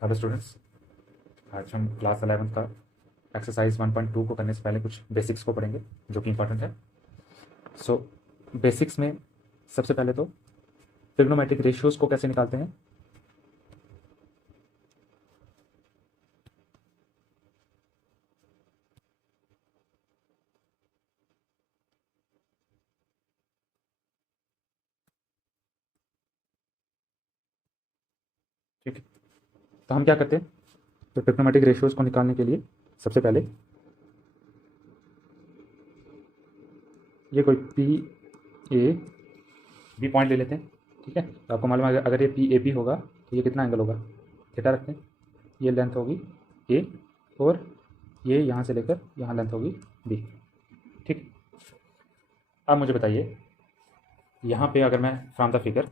Hello students, आज हम class 11 का एक्सरसाइज 1.2 को करने से पहले कुछ बेसिक्स को पढ़ेंगे जो कि इंपॉर्टेंट है। सो बेसिक्स में सबसे पहले तो ट्रिग्नोमेट्रिक रेशियोज को कैसे निकालते हैं। ठीक है, तो हम क्या करते हैं, तो ट्रिग्नोमेट्रिक रेशियोज को निकालने के लिए सबसे पहले ये कोई पी ए बी पॉइंट ले लेते हैं। ठीक है, तो आपको मालूम है अगर ये पी ए बी होगा तो ये कितना एंगल होगा, थीटा रखते हैं। ये लेंथ होगी ए और ये यहाँ से लेकर यहाँ लेंथ होगी बी। ठीक, अब मुझे बताइए यहाँ पे अगर मैं from the figure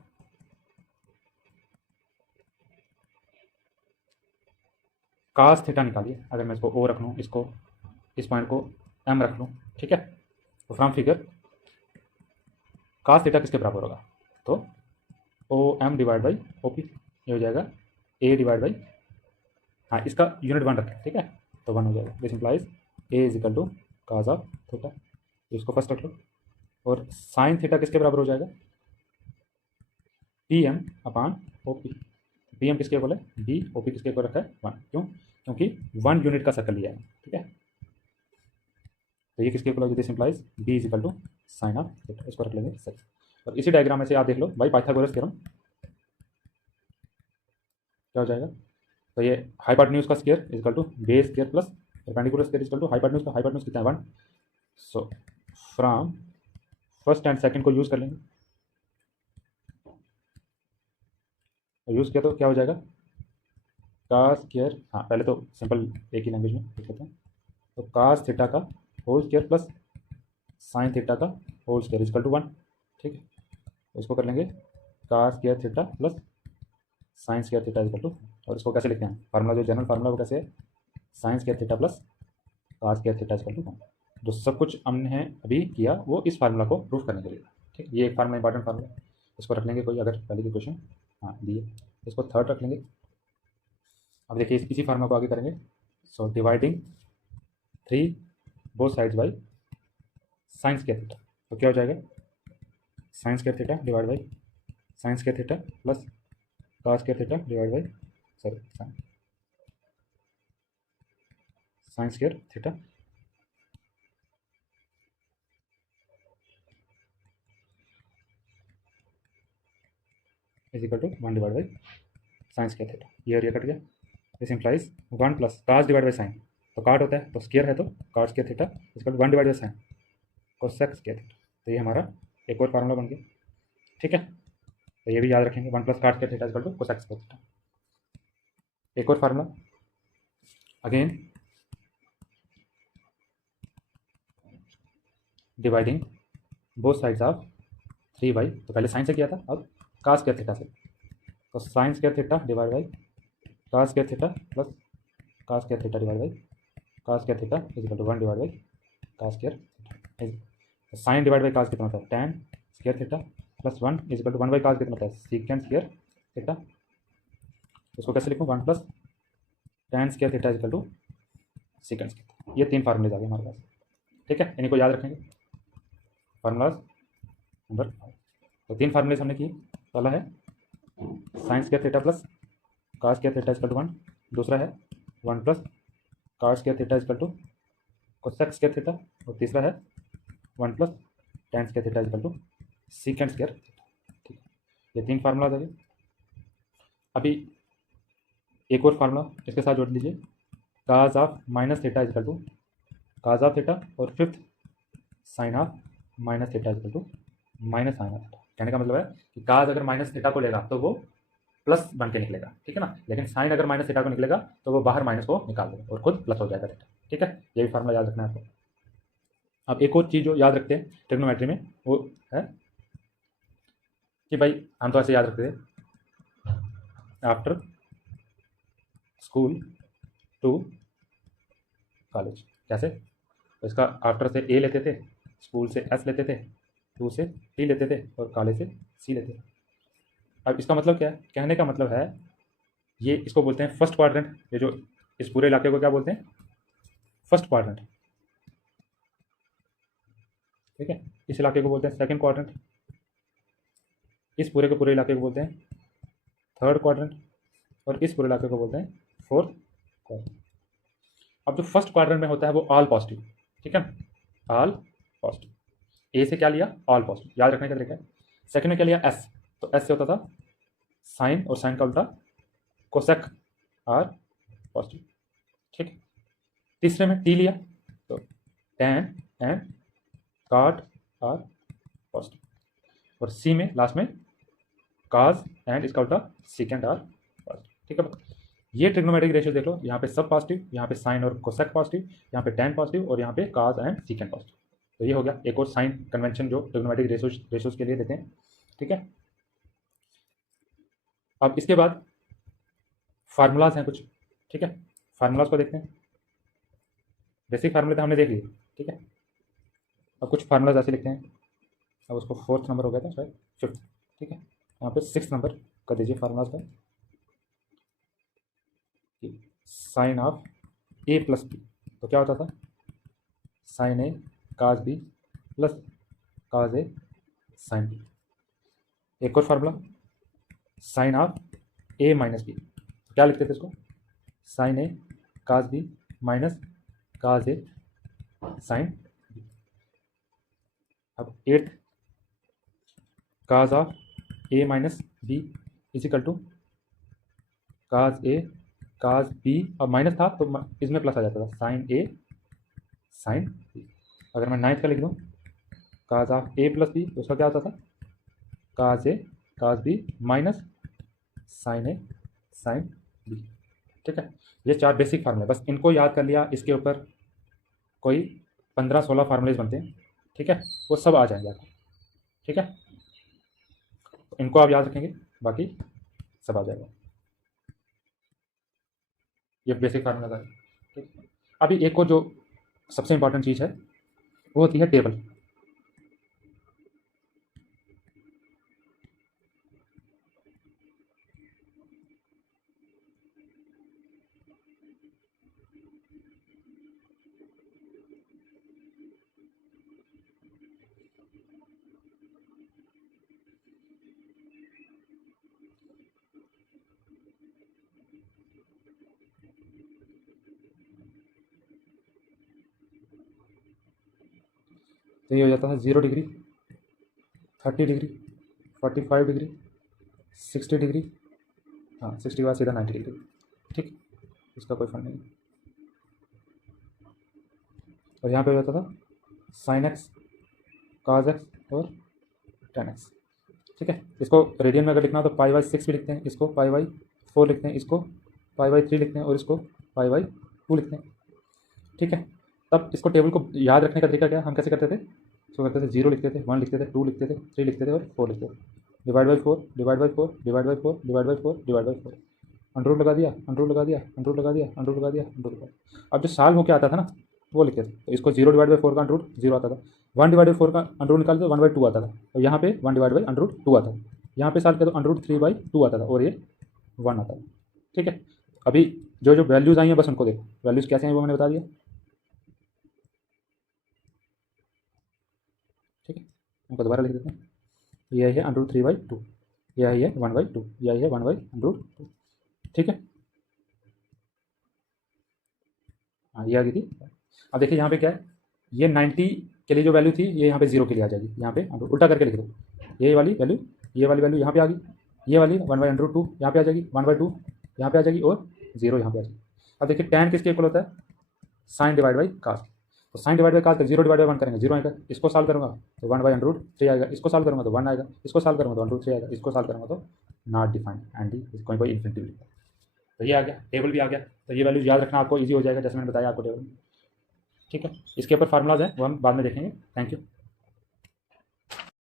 cos theta निकालिए, अगर मैं इसको ओ रख लूँ, इसको इस पॉइंट को एम रख लूँ। ठीक है, तो फ्रॉम फिगर कास थीटा किसके बराबर होगा, तो O M divide by O P, ये हो जाएगा ए डिवाइड बाई, हाँ इसका यूनिट वन रखें। ठीक है, तो वन हो जाएगा। This implies A is equal to cos of theta, इसको फर्स्ट रख लो। और साइन थीटा किसके बराबर हो जाएगा, P M upon O P. P M किसके इक्वल है, बी, ओ पी किसके इक्वल रखा है, वन। क्यों, क्योंकि वन यूनिट का सर्कल लिया है। ठीक है, तो ये किसके इक्वल हो, this implies B is equal to sine of theta, इसको रख लेंगे सही। और इसी डायग्राम में से आप देख लो भाई, पाइथागोरस थ्योरम क्या हो जाएगा, तो ये हाइपोटेन्यूज का square is equal to base square plus perpendicular square is equal to hypotenuse का, हाइपोटेन्यूज कितना है, one. So from first and second को यूज कर लेंगे, यूज किया तो क्या हो जाएगा, का स्क्वायर, हाँ पहले तो सिंपल एक ही लैंग्वेज में लिख लेते हैं। तो कास थीटा का whole square plus sine theta का whole square is equal to one. ठीक है, तो इसको कर लेंगे cos square theta plus sine square theta is equal to, और इसको कैसे लिखते हैं, फार्मूला जो जनरल फार्मूला वो कैसे है, sine square theta plus cos square theta is equal to one. जो सब कुछ हमने अभी किया वो इस फार्मूला को प्रूफ करने के लिए। ठीक, ये एक फार्मूला इंपॉर्टेंट फार्मूला, इसको रख लेंगे कोई अगर पहले की क्वेश्चन हाँ दिए, इसको थर्ड रख लेंगे। अब देखिए इसी फार्मूला को आगे करेंगे। So dividing three both sides by sine square theta, तो क्या हो जाएगा, sine square theta divide by sine square theta plus cos square theta divide by sorry sine square theta is equal to one divide by sine square theta. ये और ये cut गया, this implies one plus cos divide by sine, तो काट होता है तो square है, तो cos square theta is equal to one divide by sine cosec square theta. तो ये हमारा एक और फार्मूला बन गया। ठीक है, तो ये भी याद रखेंगे, one plus cos square theta is equal to cosec square theta. एक और formula again dividing both sides of three by, तो पहले साइन से किया था, अब कॉस स्क्वायर थीटा से, तो sine square theta divide by cos square theta plus cos square theta divide by cos square theta is equal to one divide by cos square theta. Sine divide by cos कितना होता है, tan square theta plus one is equal to one by cos कितना होता है, secant square theta. उसको कैसे लिखूँ, one plus tan square theta is equal to secant square. ये तीन फार्मूलेज आ गए हमारे पास। ठीक है, इन्हीं को याद रखेंगे, फार्मूलाज नंबर। तो तीन फार्मूलेज हमने किए, पहला है sine square theta plus cos square theta is equal to one, दूसरा है one plus cos square theta is equal to cosec square theta, और तीसरा है one plus tan square theta is equal to secant square theta. ठीक, ये तीन formulas आ गए। अभी एक और फार्मूला इसके साथ जोड़ लीजिए, cos of minus theta is equal to cos of theta, और fifth sine of minus theta is equal to minus sine of theta. कहने का मतलब है कि काज अगर माइनस थीटा को लेगा तो वो प्लस बन के निकलेगा, ठीक है ना, लेकिन साइन अगर माइनस थीटा को निकलेगा तो वो बाहर माइनस को निकाल देगा और खुद प्लस हो जाएगा थीटा। ठीक है, ये भी फार्मूला याद रखना है आपको। अब एक और चीज़ जो याद रखते हैं ट्रिग्नोमेट्री में वो है कि भाई हम तो ऐसे याद रखते थे, आफ्टर स्कूल टू कॉलेज। कैसे, तो इसका आफ्टर से ए लेते थे, स्कूल से एस लेते थे, टू से टी लेते थे, और कॉलेज से सी लेते थे। अब इसका मतलब क्या है, कहने का मतलब है ये इसको बोलते हैं फर्स्ट क्वाड्रेंट, ये जो इस पूरे इलाके को क्या बोलते हैं, फर्स्ट क्वाड्रेंट, ठीक है। इस इलाके को बोलते हैं सेकंड क्वाड्रेंट, इस पूरे के पूरे इलाके को बोलते हैं थर्ड क्वाड्रेंट, और इस पूरे इलाके को बोलते हैं फोर्थ क्वाड्रेंट। अब जो फर्स्ट क्वाड्रेंट में होता है वो ऑल पॉजिटिव, ठीक है, ऑल पॉजिटिव। ए से क्या लिया, ऑल पॉजिटिव, याद रखने का तरीका है। सेकंड में क्या लिया, एस, तो एस से होता था साइन, और साइन का उल्टा कोसेक, आर पॉजिटिव, ठीक है। तीसरे में टी लिया तो tan and cot are positive, और सी में लास्ट में काज एंड इसका उल्टा सीकेंड आर पॉजिटिव, ठीक है। ये ट्रिग्नोमेट्रिक रेशियो देख लो, यहाँ पे सब पॉजिटिव, यहाँ पे साइन और कोसेक पॉजिटिव, यहाँ पे टैन पॉजिटिव, और यहाँ पे काज एंड सीकेंड पॉजिटिव। तो ये हो गया एक और साइन कन्वेंशन जो ट्रिग्नोमेट्रिक रेशियोज के लिए देते हैं, ठीक है। अब इसके बाद फार्मूलाज हैं कुछ, ठीक है, फार्मूलाज को देखते हैं। बेसिक फार्मूले तो हमने देख लिए, ठीक है। अब कुछ फार्मूलाज ऐसे लिखते हैं, अब उसको फोर्थ नंबर हो गया था शायद, फिफ्थ, ठीक है, यहाँ पे सिक्स नंबर कर दीजिए फार्मूलाज का। Sine of A plus B, तो क्या होता था, sine A cos B plus cos A sine B. एक और फार्मूला, sine of A minus B, क्या लिखते थे इसको, sine A cos B minus cos A sine B. अब eighth, cos of A minus B is equal to cos A cos B, अब minus था तो इसमें प्लस आ जाता था, साइन ए साइन बी। अगर मैं नाइन्थ का लिख दूँ, काज ऑफ ए प्लस बी, तो उसका क्या होता था, काज A cos B minus sign A sine B, ठीक है। ये चार बेसिक फार्मूले, बस इनको याद कर लिया, इसके ऊपर कोई 15-16 फार्मूलेज बनते हैं, ठीक है, वो सब आ जाएंगे आपको, ठीक है। तो इनको आप याद रखेंगे, बाकी सब आ जाएगा। ये बेसिक फार्मूला है, ठीक है। अभी एक और जो सबसे इंपॉर्टेंट चीज़ है वो होती है टेबल। तो ये हो जाता था 0 डिग्री, 30 डिग्री, 45 डिग्री, 60 डिग्री, हाँ 60 के बाद सीधा 90 डिग्री, ठीक, इसका कोई फर्क नहीं। और यहाँ पे हो जाता था साइन एक्स, काज एक्स और टेन एक्स, ठीक है। इसको रेडियन में अगर लिखना हो तो पाई बाई 6 भी लिखते हैं, इसको पाई बाई 4 लिखते हैं, इसको पाई बाई 3 लिखते हैं, और इसको पाई बाई 2 लिखते हैं, ठीक है। तब इसको टेबल को याद रखने का तरीका क्या, हम कैसे करते थे, इसको करते थे 0 लिखते थे, 1 लिखते थे, 2 लिखते थे, 3 लिखते थे, और 4 लिखते थे, divide by 4 divide by 4 divide by 4 divide by 4 divide by 4, under लगा दिया, अंडर लगा दिया, अंडर लगा दिया, अंडर लगा दिया, अंडर लगा दिया। अब जो साल होकर आता था ना वो लिखते थे, तो इसको 0 डिवाइड बाई 4 का अंडर 0 आता था, 1 डिवाइड बाई 4 का अंडर निकालते तो 1/2 आता था, और यहाँ पे 1 डिवाइड बाई अंडर 2 आता था, यहाँ पे साल के तो अंडर 3/2 आता था, और ये 1 आता था, ठीक है। अभी जो जो वैल्यूज़ आई हैं बस उनको देखो, वैल्यूज़ कैसे हैं वो मैंने बता दिया, ठीक है। उनको दोबारा लिख देते हैं, यह है अंडर 3/2, यह है 1/2, यह है 1/2, ठीक है। हाँ ये आ गई थी। अब देखिए यहाँ पे क्या है, ये 90 के लिए जो वैल्यू थी ये यहाँ पे 0 के लिए आ जाएगी, यहाँ पे उल्टा करके लिख दो, ये वाली वैल्यू, ये वाली वैल्यू यहाँ पे आ गई, ये वाली 1/2 यहाँ पे आ जाएगी, 1/2 यहाँ पे आ जाएगी, और 0 यहाँ पे आ जाएगी। अब देखिए टैन किसके इक्वल होता है, साइन डिवाइड बाई कास, तो sine divide by cos 0 divide by 1 करेंगे, 0 आएगा, इसको सॉल्व करूँगा तो 1/√3 आएगा, इसको सॉल्व करूँगा तो 1 आएगा, इसको सॉल्व करूँगा तो √3 आएगा, इसको सॉल्व करूँगा तो नॉट डिफाइंड एंड कोई इन्फिनिटी। तो ये आ गया, टेबल भी आ गया, तो ये वैल्यू याद रखना आपको ईजी हो जाएगा, जैसे मैंने बताया आपको टेबल में, ठीक है। इसके ऊपर फार्मूलाज हैं वो हम बाद में देखेंगे। Thank you.